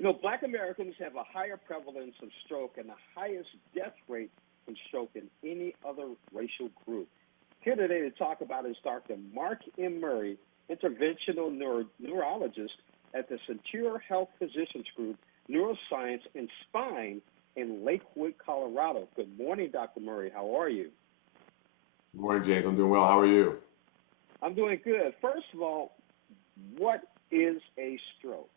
Black Americans have a higher prevalence of stroke and the highest death rate from stroke than any other racial group. Here today to talk about is Dr. Mark M. Murray, interventional neurologist at the Centura Health Physicians Group, Neuroscience and Spine in Lakewood, Colorado. Good morning, Dr. Murray. How are you? Good morning, James. I'm doing well. How are you? I'm doing good. First of all, what is a stroke?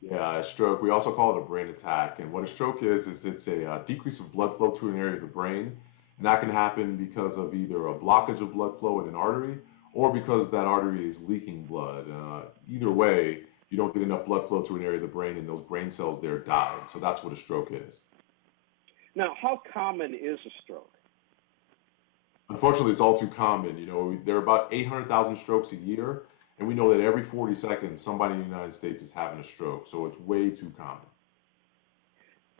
Yeah, a stroke. We also call it a brain attack. And what a stroke is it's a decrease of blood flow to an area of the brain. And that can happen because of either a blockage of blood flow in an artery or because that artery is leaking blood. Either way, you don't get enough blood flow to an area of the brain and those brain cells there die. So that's what a stroke is. Now, how common is a stroke? Unfortunately, it's all too common. There are about 800,000 strokes a year, and we know that every 40 seconds, somebody in the United States is having a stroke. So it's way too common.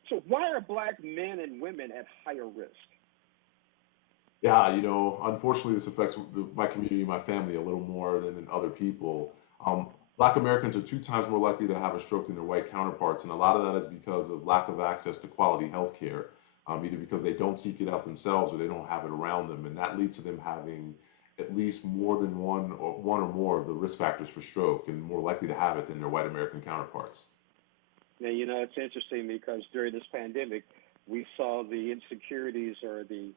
So, why are black men and women at higher risk? Yeah, unfortunately, this affects my community, my family a little more than in other people. Black Americans are two times more likely to have a stroke than their white counterparts, and a lot of that is because of lack of access to quality health care, either because they don't seek it out themselves or they don't have it around them, and that leads to them having at least more than one or more of the risk factors for stroke, and more likely to have it than their white American counterparts. Now, it's interesting because during this pandemic, we saw the insecurities or the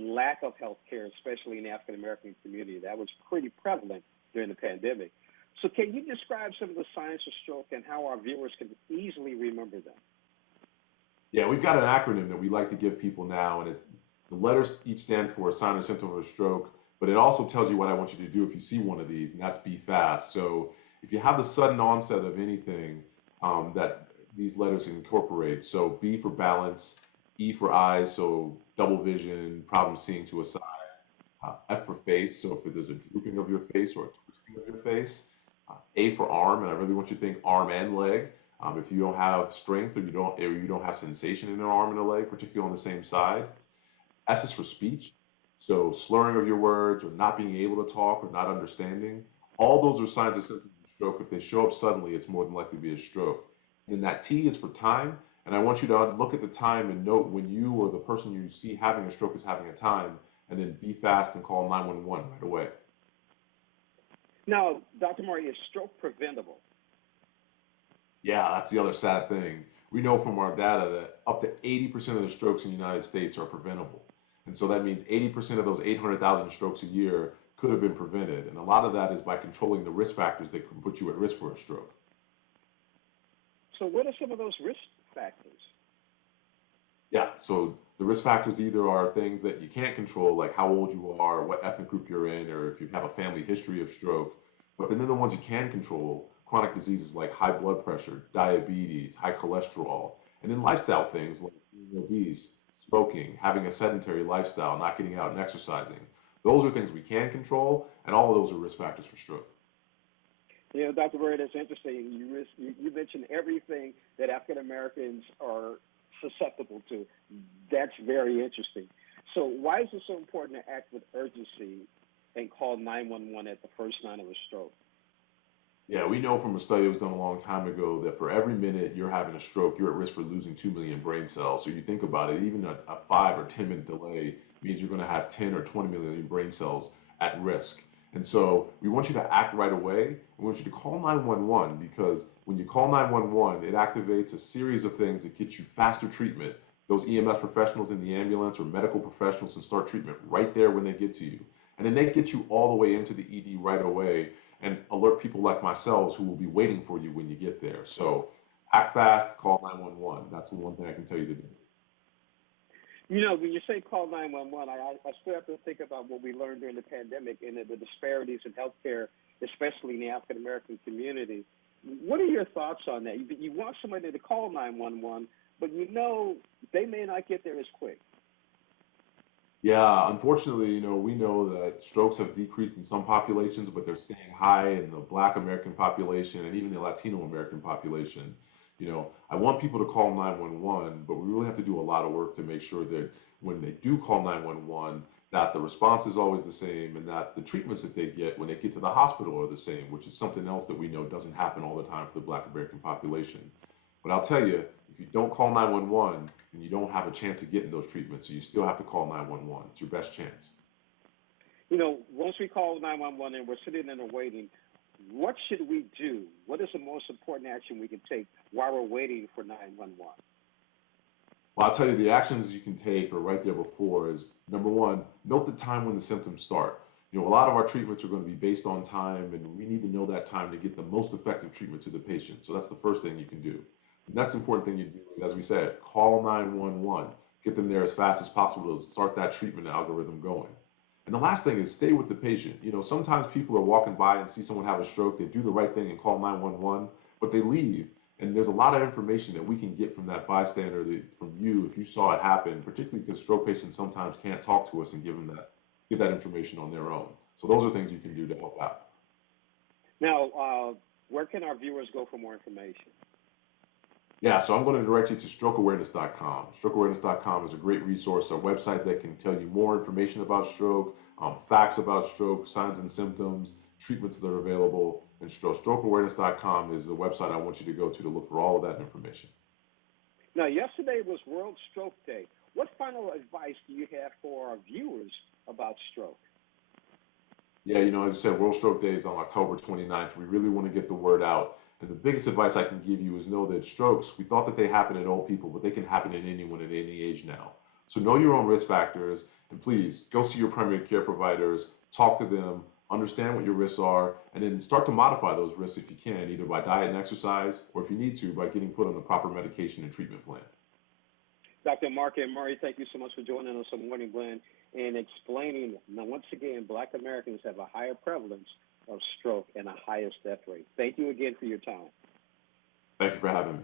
lack of health care, especially in the African American community. That was pretty prevalent during the pandemic. So, can you describe some of the signs of stroke and how our viewers can easily remember them? Yeah, we've got an acronym that we like to give people now, and the letters each stand for a sign or symptom of a stroke, but it also tells you what I want you to do if you see one of these, and that's be fast. So if you have the sudden onset of anything that these letters incorporate, so B for balance, E for eyes, so double vision, problem seeing to a side, F for face, so if there's a drooping of your face or a twisting of your face, A for arm, and I really want you to think arm and leg. If you don't have strength or you don't have sensation in an arm and a leg, particularly on the same side. S is for speech, so slurring of your words or not being able to talk or not understanding. All those are signs of symptoms of stroke. If they show up suddenly, it's more than likely to be a stroke. And that T is for time, and I want you to look at the time and note when you or the person you see having a stroke is having a time, and then be fast and call 911 right away. Now, Dr. Murray, is stroke preventable? Yeah, that's the other sad thing. We know from our data that up to 80% of the strokes in the United States are preventable. And so that means 80% of those 800,000 strokes a year could have been prevented. And a lot of that is by controlling the risk factors that can put you at risk for a stroke. So, what are some of those risk factors? Yeah, so the risk factors either are things that you can't control, like how old you are, what ethnic group you're in, or if you have a family history of stroke. But then the ones you can control, chronic diseases like high blood pressure, diabetes, high cholesterol, and then lifestyle things like being obese, smoking, having a sedentary lifestyle, not getting out and exercising. Those are things we can control, and all of those are risk factors for stroke. Dr. Murray, that's interesting. You mentioned everything that African Americans are susceptible to. That's very interesting. So, why is it so important to act with urgency and call 911 at the first sign of a stroke? Yeah, we know from a study that was done a long time ago that for every minute you're having a stroke, you're at risk for losing 2 million brain cells. So you think about it, even a 5 or 10 minute delay means you're going to have 10 or 20 million brain cells at risk. And so we want you to act right away. We want you to call 911 because when you call 911, it activates a series of things that get you faster treatment. Those EMS professionals in the ambulance or medical professionals can start treatment right there when they get to you. And then they get you all the way into the ED right away and alert people like myself who will be waiting for you when you get there. So act fast, call 911. That's the one thing I can tell you to do. When you say call 911, I still have to think about what we learned during the pandemic and the disparities in healthcare, especially in the African American community. What are your thoughts on that? You want somebody to call 911, but they may not get there as quick. Yeah, unfortunately, we know that strokes have decreased in some populations, but they're staying high in the Black American population and even the Latino American population. I want people to call 911, but we really have to do a lot of work to make sure that when they do call 911, that the response is always the same, and that the treatments that they get when they get to the hospital are the same, which is something else that we know doesn't happen all the time for the Black American population. But I'll tell you, if you don't call 911, then you don't have a chance of getting those treatments. So you still have to call 911. It's your best chance. Once we call 911 and we're sitting in the waiting, what should we do? What is the most important action we can take while we're waiting for 911? Well, I'll tell you, the actions you can take are right there before is, number one, note the time when the symptoms start. A lot of our treatments are going to be based on time, and we need to know that time to get the most effective treatment to the patient. So that's the first thing you can do. The next important thing you do is, as we said, call 911. Get them there as fast as possible to start that treatment algorithm going. And the last thing is stay with the patient. Sometimes people are walking by and see someone have a stroke. They do the right thing and call 911, but they leave. And there's a lot of information that we can get from that bystander, from you, if you saw it happen, particularly because stroke patients sometimes can't talk to us and give that information on their own. So those are things you can do to help out. Now, where can our viewers go for more information? Yeah, so I'm going to direct you to strokeawareness.com. Strokeawareness.com is a great resource, a website that can tell you more information about stroke, facts about stroke, signs and symptoms, treatments that are available. And strokeawareness.com is the website I want you to go to look for all of that information. Now, yesterday was World Stroke Day. What final advice do you have for our viewers about stroke? Yeah, as I said, World Stroke Day is on October 29th. We really want to get the word out. And the biggest advice I can give you is know that strokes, we thought that they happen in old people, but they can happen in anyone at any age now. So know your own risk factors, and please go see your primary care providers, talk to them, understand what your risks are, and then start to modify those risks if you can, either by diet and exercise, or if you need to, by getting put on the proper medication and treatment plan. Dr. Mark Murray, thank you so much for joining us on Morning Blend and explaining. Now, once again, Black Americans have a higher prevalence of stroke and a highest death rate. Thank you again for your time. Thank you for having me.